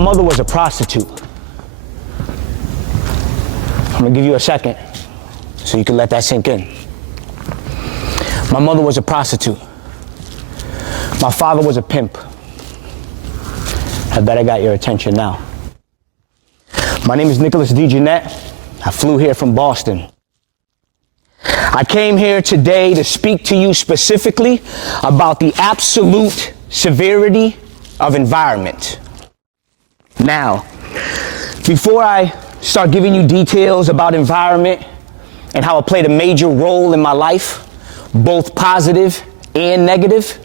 My mother was a prostitute. I'm gonna give you a second so you can let that sink in. My mother was a prostitute. My father was a pimp. I bet I got your attention now. My name is Nickolas DeJarnette. I flew here from Boston. I came here today to speak to you specifically about the absolute severity of environment. Now, before I start giving you details about environment and how it played a major role in my life, both positive and negative,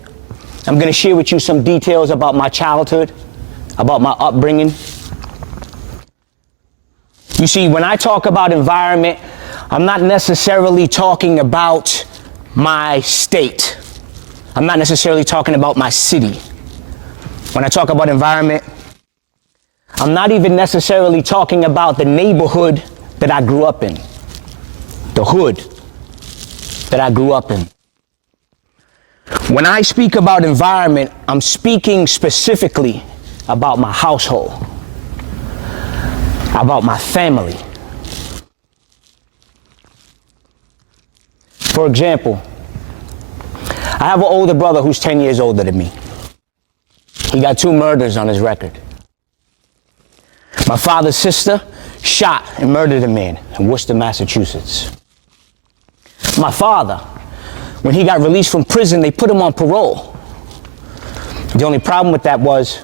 I'm going to share with you some details about my childhood, about my upbringing. You see, when I talk about environment, I'm not necessarily talking about my state. I'm not necessarily talking about my city. When I talk about environment, I'm not even necessarily talking about the neighborhood that I grew up in, the hood that I grew up in. When I speak about environment, I'm speaking specifically about my household, about my family. For example, I have an older brother who's 10 years older than me. He got 2 murders on his record. My father's sister shot and murdered a man in Worcester, Massachusetts. My father, when he got released from prison, they put him on parole. The only problem with that was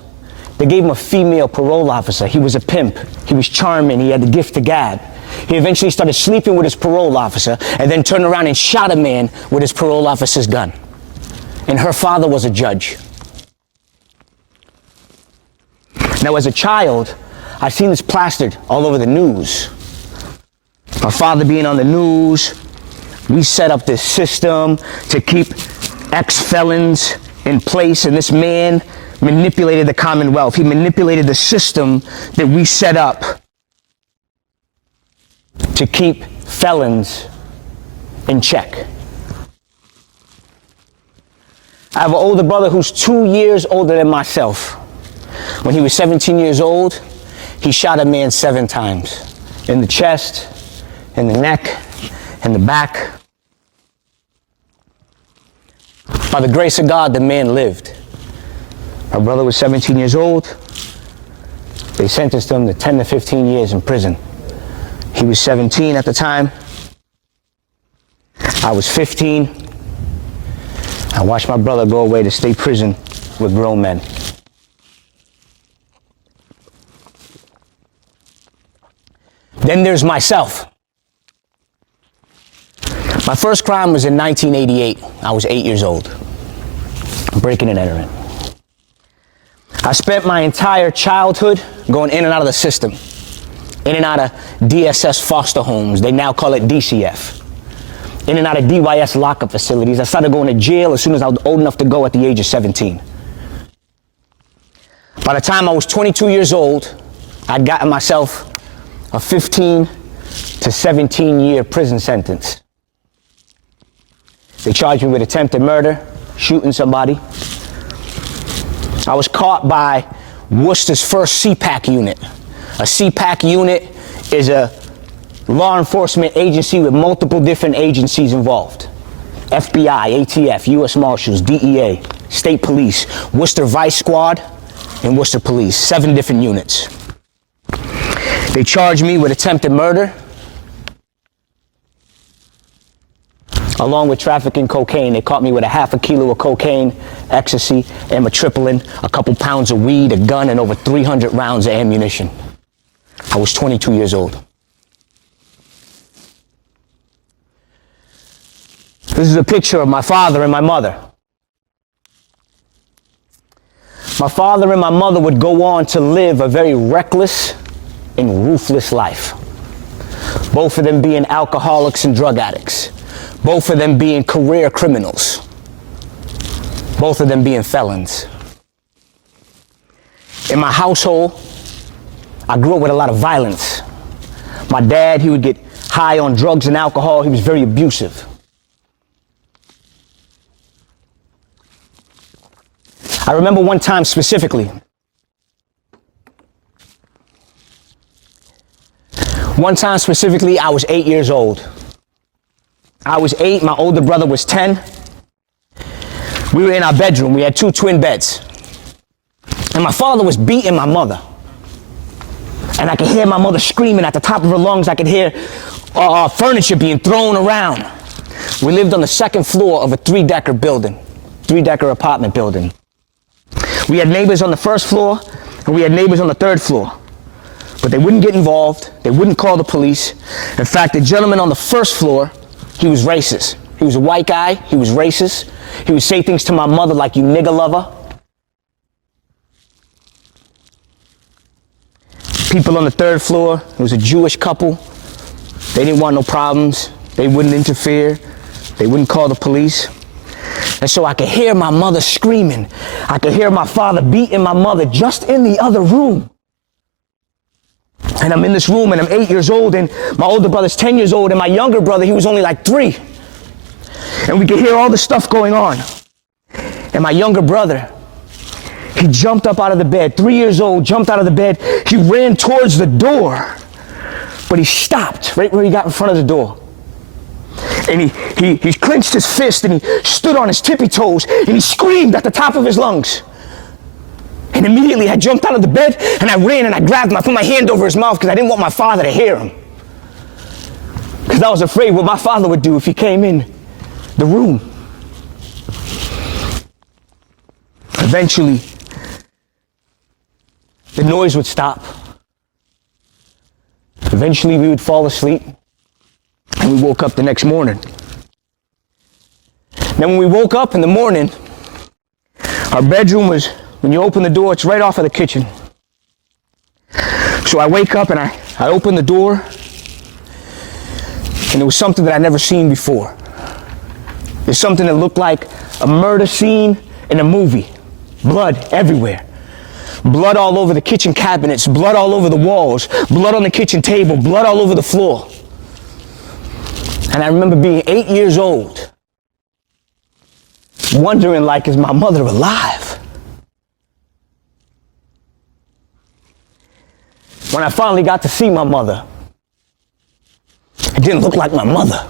they gave him a female parole officer. He was a pimp. He was charming. He had the gift of gab. He eventually started sleeping with his parole officer and then turned around and shot a man with his parole officer's gun. And her father was a judge. Now, as a child, I've seen this plastered all over the news. My father being on the news, we set up this system to keep ex-felons in place, and this man manipulated the Commonwealth. He manipulated the system that we set up to keep felons in check. I have an older brother who's 2 years older than myself. When he was 17 years old, he shot a man 7 times. In the chest, in the neck, in the back. By the grace of God, the man lived. My brother was 17 years old. They sentenced him to 10 to 15 years in prison. He was 17 at the time. I was 15. I watched my brother go away to state prison with grown men. Then there's myself. My first crime was in 1988. I was 8 years old. Breaking and entering. I spent my entire childhood going in and out of the system. In and out of DSS foster homes. They now call it DCF. In and out of DYS lockup facilities. I started going to jail as soon as I was old enough to go at the age of 17. By the time I was 22 years old, I'd gotten myself a 15 to 17 year prison sentence. They charged me with attempted murder, shooting somebody. I was caught by Worcester's first CPAC unit. A CPAC unit is a law enforcement agency with multiple different agencies involved. FBI, ATF, U.S. Marshals, DEA, State Police, Worcester Vice Squad, and Worcester Police. 7 different units. They charged me with attempted murder, along with trafficking cocaine. They caught me with a half a kilo of cocaine, ecstasy, amitriptyline, a couple pounds of weed, a gun, and over 300 rounds of ammunition. I was 22 years old. This is a picture of my father and my mother. My father and my mother would go on to live a very reckless and ruthless life. Both of them being alcoholics and drug addicts. Both of them being career criminals. Both of them being felons. In my household, I grew up with a lot of violence. My dad, he would get high on drugs and alcohol. He was very abusive. I remember one time specifically, One time specifically, I was 8 years old. I was 8, my older brother was 10. We were in our bedroom. We had 2 twin beds. And my father was beating my mother. And I could hear my mother screaming at the top of her lungs. I could hear furniture being thrown around. We lived on the 2nd floor of a 3-decker building, 3-decker apartment building. We had neighbors on the 1st floor, and we had neighbors on the 3rd floor. But they wouldn't get involved. They wouldn't call the police. In fact, the gentleman on the 1st floor, he was racist. He was a white guy. He was racist. He would say things to my mother like, "You nigger lover." People on the 3rd floor, it was a Jewish couple. They didn't want no problems. They wouldn't interfere. They wouldn't call the police. And so I could hear my mother screaming. I could hear my father beating my mother just in the other room. And I'm in this room and I'm 8 years old and my older brother's 10 years old and my younger brother, he was only like 3. And we could hear all this stuff going on. And my younger brother, he jumped up out of the bed, 3 years old, jumped out of the bed. He ran towards the door, but he stopped right where he got in front of the door. And he clenched his fist and he stood on his tippy toes and he screamed at the top of his lungs. And immediately I jumped out of the bed and I ran and I grabbed him. I put my hand over his mouth because I didn't want my father to hear him. Because I was afraid what my father would do if he came in the room. Eventually, the noise would stop. Eventually, we would fall asleep. And we woke up the next morning. Then when we woke up in the morning, our bedroom was, when you open the door, it's right off of the kitchen. So I wake up and I open the door, and there was something that I'd never seen before. There's something that looked like a murder scene in a movie. Blood everywhere. Blood all over the kitchen cabinets, blood all over the walls, blood on the kitchen table, blood all over the floor. And I remember being 8 years old, wondering like, is my mother alive? When I finally got to see my mother, it didn't look like my mother.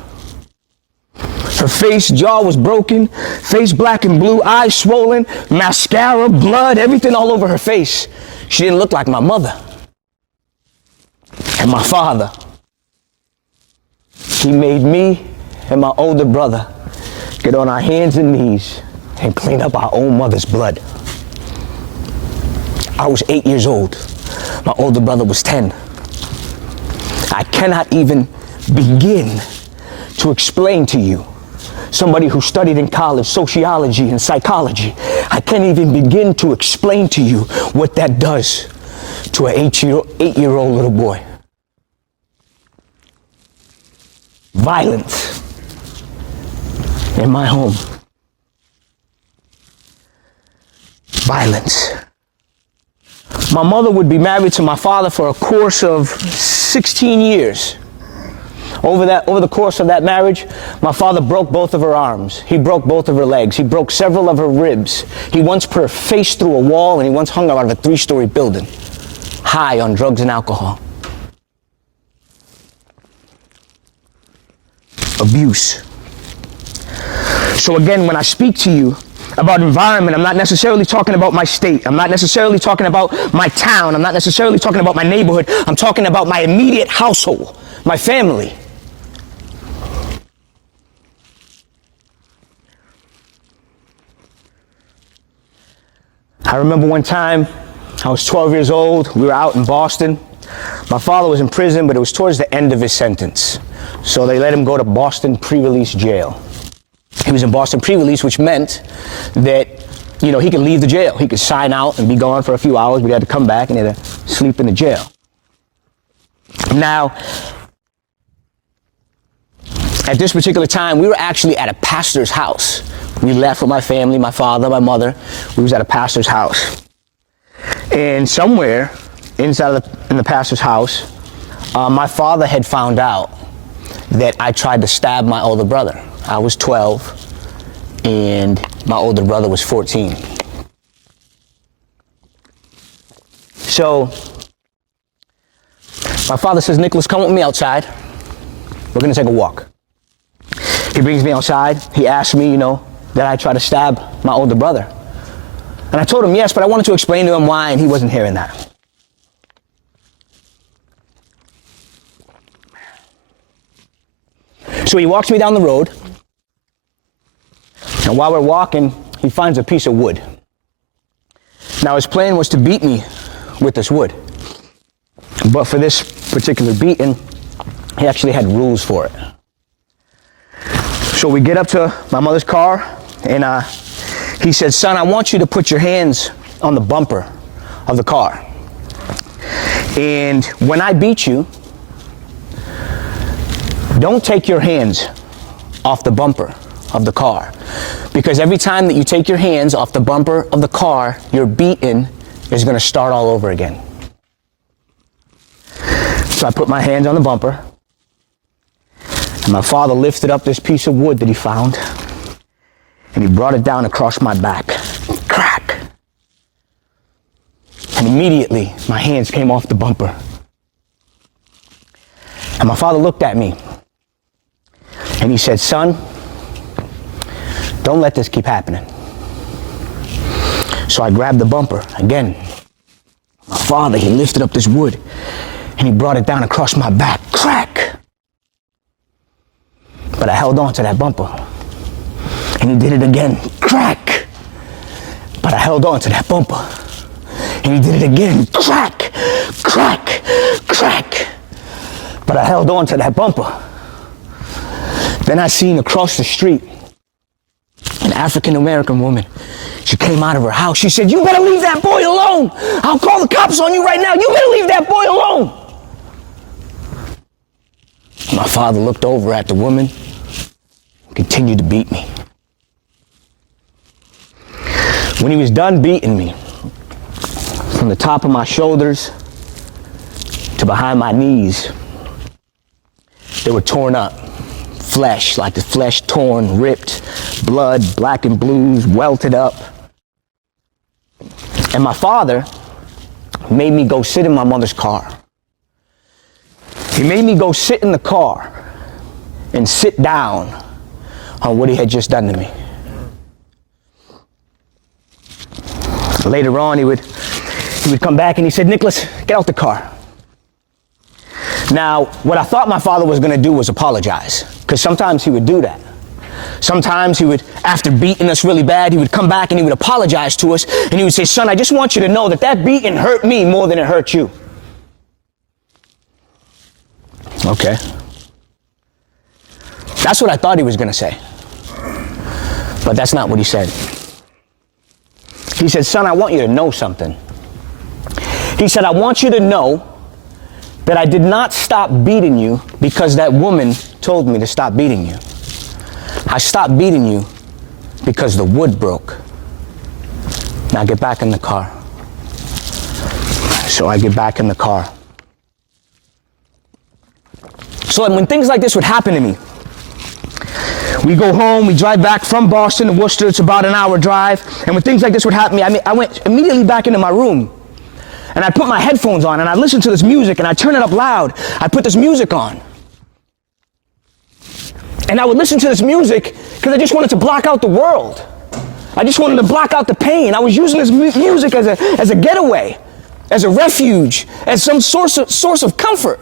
Her face, jaw was broken, face black and blue, eyes swollen, mascara, blood, everything all over her face. She didn't look like my mother. And my father, he made me and my older brother get on our hands and knees and clean up our own mother's blood. I was 8 years old. My older brother was 10. I cannot even begin to explain to you, somebody who studied in college sociology and psychology, I can't even begin to explain to you what that does to an 8-year-old little boy. Violence in my home. Violence. My mother would be married to my father for a course of 16 years. Over the course of that marriage, my father broke both of her arms. He broke both of her legs. He broke several of her ribs. He once put her face through a wall, and he once hung her out of a 3-story building, high on drugs and alcohol. Abuse. So again, when I speak to you about environment, I'm not necessarily talking about my state. I'm not necessarily talking about my town. I'm not necessarily talking about my neighborhood. I'm talking about my immediate household, my family. I remember one time, I was 12 years old. We were out in Boston. My father was in prison, but it was towards the end of his sentence. So they let him go to Boston pre-release jail. He was in Boston pre-release, which meant that, he could leave the jail. He could sign out and be gone for a few hours, but he had to come back and he had to sleep in the jail. Now, at this particular time, we were actually at a pastor's house. We left with my family, my father, my mother. We was at a pastor's house. And somewhere inside in the pastor's house, my father had found out that I tried to stab my older brother. I was 12 and my older brother was 14. So My father says, Nickolas, come with me outside. We're gonna take a walk. He brings me outside. He asks me, did I try to stab my older brother? And I told him yes, but I wanted to explain to him why, and he wasn't hearing that. So he walks me down the road, and while we're walking, he finds a piece of wood. Now his plan was to beat me with this wood. But for this particular beating, he actually had rules for it. So we get up to my mother's car, and he said, son, I want you to put your hands on the bumper of the car. And when I beat you, don't take your hands off the bumper of the car. Because every time that you take your hands off the bumper of the car, your beating is going to start all over again. So I put my hands on the bumper, and my father lifted up this piece of wood that he found, and he brought it down across my back. Crack! And immediately, my hands came off the bumper. And my father looked at me, and he said, son, don't let this keep happening. So I grabbed the bumper again. My father, he lifted up this wood, and he brought it down across my back. Crack! But I held on to that bumper. And he did it again. Crack! But I held on to that bumper. And he did it again. Crack! Crack! Crack! But I held on to that bumper. Then I seen across the street an African-American woman. She came out of her house. She said, you better leave that boy alone. I'll call the cops on you right now. You better leave that boy alone. My father looked over at the woman and continued to beat me. When he was done beating me, from the top of my shoulders to behind my knees, they were torn up. Flesh, like the flesh torn, ripped, blood, black and blues, welted up. And my father made me go sit in my mother's car. He made me go sit in the car and sit down on what he had just done to me. Later on, he would come back and he said, Nickolas, get out the car. Now, what I thought my father was going to do was apologize, because sometimes he would do that. Sometimes he would, after beating us really bad, he would come back and he would apologize to us, and he would say, son, I just want you to know that beating hurt me more than it hurt you. Okay. That's what I thought he was going to say. But that's not what he said. He said, son, I want you to know something. He said, I want you to know that I did not stop beating you because that woman told me to stop beating you. I stopped beating you because the wood broke. Now get back in the car. So I get back in the car. So when things like this would happen to me, we go home, we drive back from Boston to Worcester, it's about an hour drive, and when things like this would happen to me, I went immediately back into my room. And I put my headphones on and I listened to this music and I turn it up loud. I put this music on. And I would listen to this music because I just wanted to block out the world. I just wanted to block out the pain. I was using this music as a getaway, as a refuge, as some source of comfort.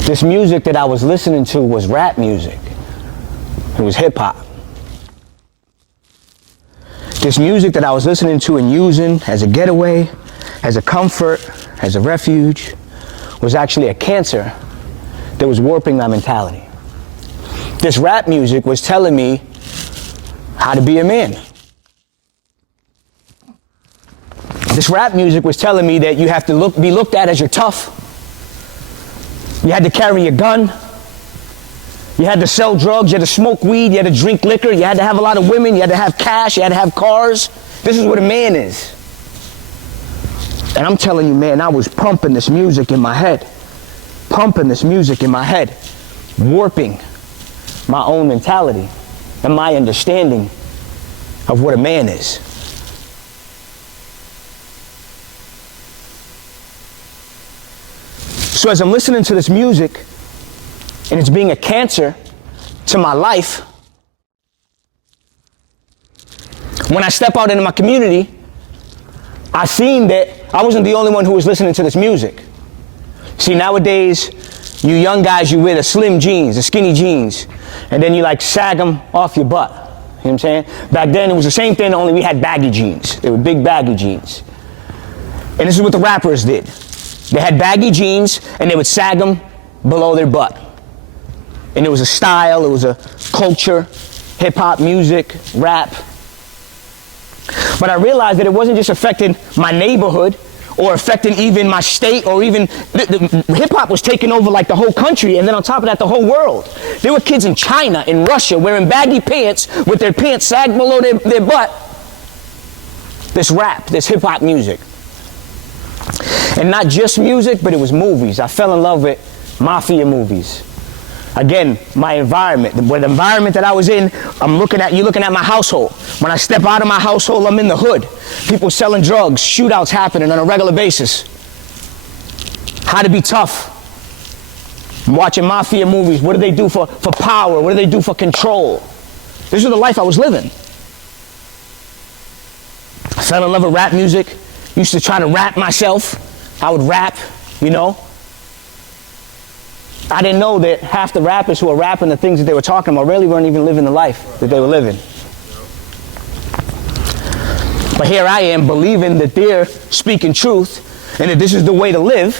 This music that I was listening to was rap music. It was hip hop. This music that I was listening to and using as a getaway, as a comfort, as a refuge, was actually a cancer that was warping my mentality. This rap music was telling me how to be a man. This rap music was telling me that you have to be looked at as you're tough. You had to carry a gun. You had to sell drugs, you had to smoke weed, you had to drink liquor, you had to have a lot of women, you had to have cash, you had to have cars. This is what a man is. And I'm telling you, man, I was pumping this music in my head. Pumping this music in my head. Warping my own mentality and my understanding of what a man is. So as I'm listening to this music, and it's being a cancer to my life, when I step out into my community, I seen that I wasn't the only one who was listening to this music. See, nowadays, you young guys, you wear the slim jeans, the skinny jeans, and then you like sag them off your butt. You know what I'm saying? Back then, it was the same thing, only we had baggy jeans. They were big baggy jeans. And this is what the rappers did. They had baggy jeans, and they would sag them below their butt. And it was a style, it was a culture, hip-hop music, rap. But I realized that it wasn't just affecting my neighborhood or affecting even my state, or even hip-hop was taking over like the whole country, and then on top of that, the whole world. There were kids in China, in Russia, wearing baggy pants with their pants sagged below their butt. This rap, this hip-hop music. And not just music, but it was movies. I fell in love with mafia movies. Again, my environment, the environment that I was in, you're looking at my household. When I step out of my household, I'm in the hood. People selling drugs, shootouts happening on a regular basis. How to be tough. I'm watching mafia movies. What do they do for power? What do they do for control? This is the life I was living. I fell in love with rap music. Used to try to rap myself. I would rap, you know. I didn't know that half the rappers who were rapping the things that they were talking about really weren't even living the life that they were living. But here I am believing that they're speaking truth and that this is the way to live.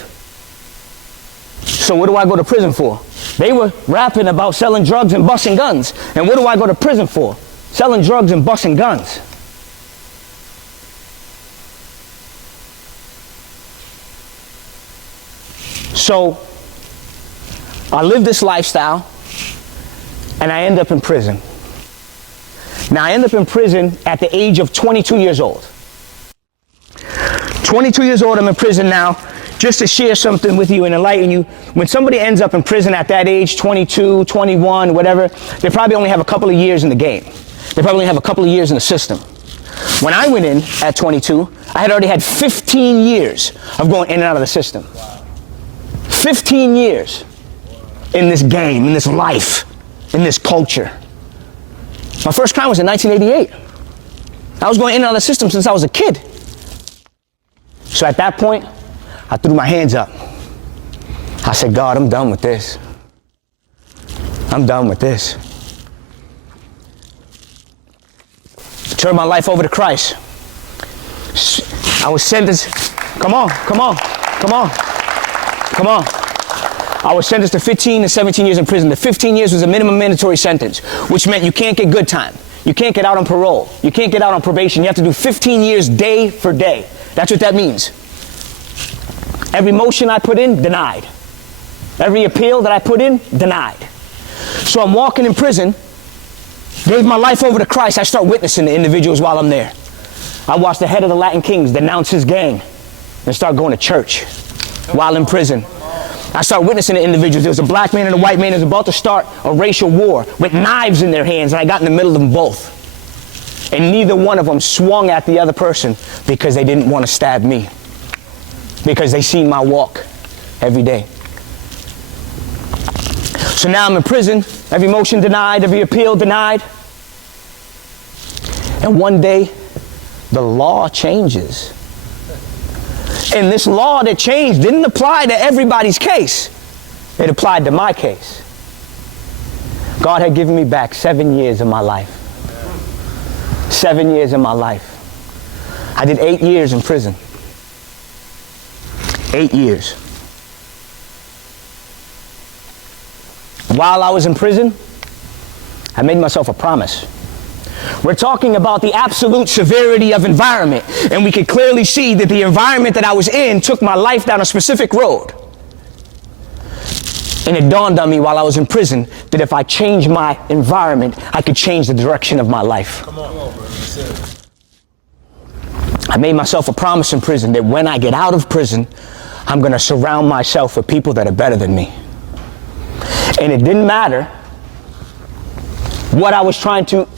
So what do I go to prison for? They were rapping about selling drugs and busting guns. And what do I go to prison for? Selling drugs and busting guns. So I live this lifestyle, and I end up in prison. Now, I end up in prison at the age of 22 years old. 22 years old, I'm in prison now, just to share something with you and enlighten you. When somebody ends up in prison at that age, 22, 21, whatever, they probably only have a couple of years in the game. They probably only have a couple of years in the system. When I went in at 22, I had already had 15 years of going in and out of the system. 15 years. In this game, in this life, in this culture. My first crime was in 1988. I was going in and out of the system since I was a kid. So at that point, I threw my hands up. I said, God, I'm done with this. I'm done with this. Turned my life over to Christ. I was sentenced. Come on. I was sentenced to 15 to 17 years in prison. The 15 years was a minimum mandatory sentence, which meant you can't get good time. You can't get out on parole. You can't get out on probation. You have to do 15 years day for day. That's what that means. Every motion I put in, denied. Every appeal that I put in, denied. So I'm walking in prison, gave my life over to Christ. I start witnessing to individuals while I'm there. I watch the head of the Latin Kings denounce his gang and start going to church while in prison. I started witnessing to individuals. There was a black man and a white man that was about to start a racial war with knives in their hands, and I got in the middle of them both. And neither one of them swung at the other person because they didn't want to stab me, because they seen my walk every day. So now I'm in prison, every motion denied, every appeal denied. And one day, the law changes. And this law that changed didn't apply to everybody's case. It applied to my case. God had given me back 7 years of my life. 7 years of my life. I did 8 years in prison. 8 years. While I was in prison, I made myself a promise. We're talking about the absolute severity of environment, and we could clearly see that the environment that I was in took my life down a specific road. And it dawned on me while I was in prison that if I changed my environment, I could change the direction of my life. Come on, bro. I made myself a promise in prison that when I get out of prison, I'm going to surround myself with people that are better than me. And it didn't matter what I was trying to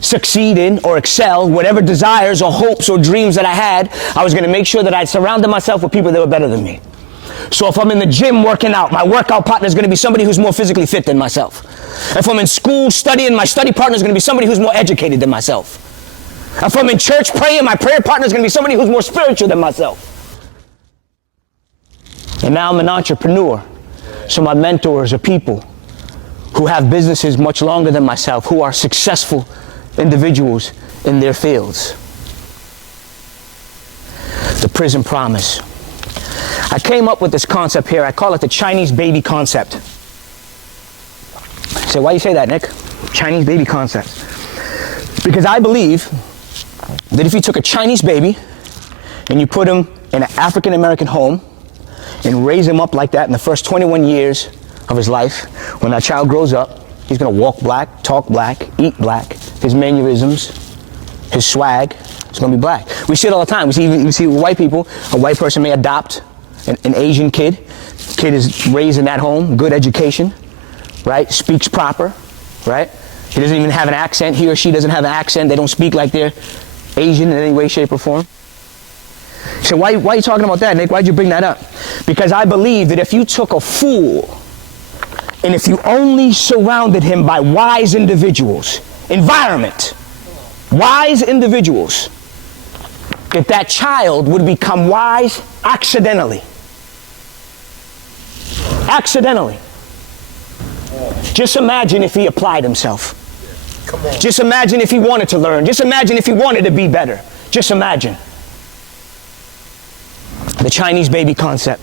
succeed in or excel, whatever desires or hopes or dreams that I had, I was going to make sure that I surrounded myself with people that were better than me. So if I'm in the gym working out, my workout partner is going to be somebody who's more physically fit than myself. If I'm in school studying, my study partner is going to be somebody who's more educated than myself. If I'm in church praying, my prayer partner is going to be somebody who's more spiritual than myself. And now I'm an entrepreneur. So my mentors are people who have businesses much longer than myself, who are successful individuals in their fields. The prison promise. I came up with this concept here. I call it the Chinese baby concept. So why you say that, Nick? Chinese baby concept. Because I believe that if you took a Chinese baby and you put him in an African American home and raise him up like that in the first 21 years of his life, when that child grows up, he's going to walk black, talk black, eat black. His mannerisms, his swag, it's going to be black. We see it all the time. We see white people, a white person may adopt an Asian kid. Kid is raised in that home, good education, right? Speaks proper, right? He doesn't even have an accent. He or she doesn't have an accent. They don't speak like they're Asian in any way, shape, or form. So why are you talking about that, Nick? Why'd you bring that up? Because I believe that if you took a fool and if you only surrounded him by wise individuals, environment, wise individuals, that child would become wise accidentally. Accidentally. Just imagine if he applied himself. Just imagine if he wanted to learn. Just imagine if he wanted to be better. Just imagine. The Chinese baby concept.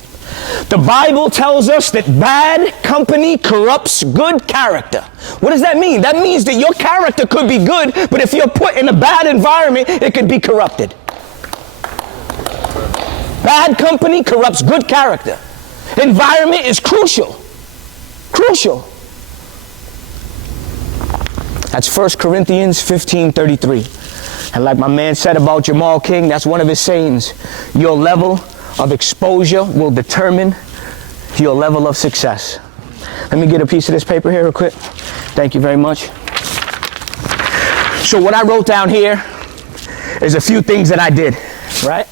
The Bible tells us that bad company corrupts good character. What does that mean? That means that your character could be good, but if you're put in a bad environment, it could be corrupted. Bad company corrupts good character. Environment is crucial. Crucial. That's 1 Corinthians 15:33. And like my man said about Jamal King, that's one of his sayings. Your level of exposure will determine your level of success. Let me get a piece of this paper here real quick. Thank you very much. So what I wrote down here is a few things that I did, right?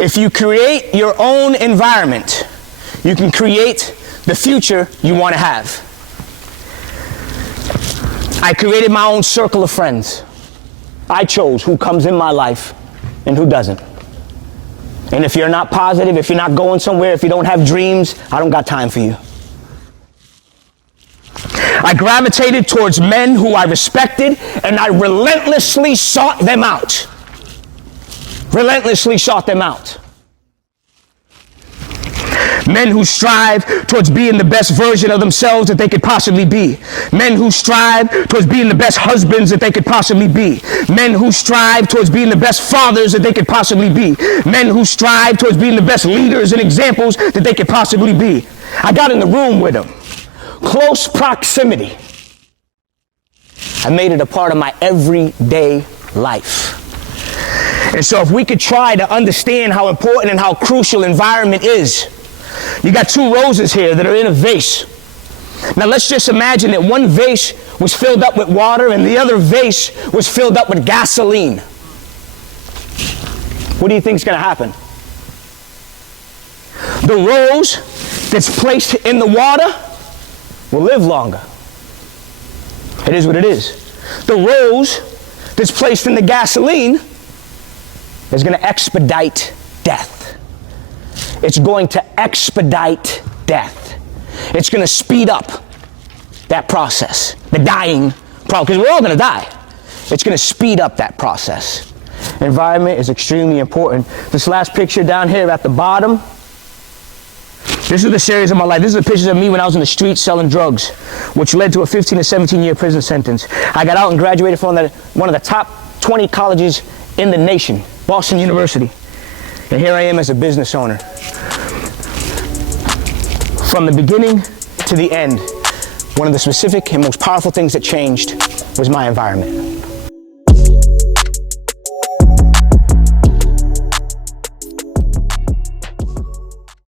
If you create your own environment, you can create the future you want to have. I created my own circle of friends. I chose who comes in my life and who doesn't. And if you're not positive, if you're not going somewhere, if you don't have dreams, I don't got time for you. I gravitated towards men who I respected, and I relentlessly sought them out. Relentlessly sought them out. Men who strive towards being the best version of themselves that they could possibly be. Men who strive towards being the best husbands that they could possibly be. Men who strive towards being the best fathers that they could possibly be. Men who strive towards being the best leaders and examples that they could possibly be. I got in the room with them. Close proximity. I made it a part of my everyday life. And so if we could try to understand how important and how crucial environment is. You got two roses here that are in a vase. Now let's just imagine that one vase was filled up with water and the other vase was filled up with gasoline. What do you think is going to happen? The rose that's placed in the water will live longer. It is what it is. The rose that's placed in the gasoline is going to expedite death. It's going to expedite death. It's going to speed up that process, the dying process, because we're all going to die. It's going to speed up that process. Environment is extremely important. This last picture down here at the bottom, this is the series of my life. This is the pictures of me when I was in the streets selling drugs, which led to a 15 to 17 year prison sentence. I got out and graduated from one of the top 20 colleges in the nation, Boston University. And here I am as a business owner. From the beginning to the end, one of the specific and most powerful things that changed was my environment.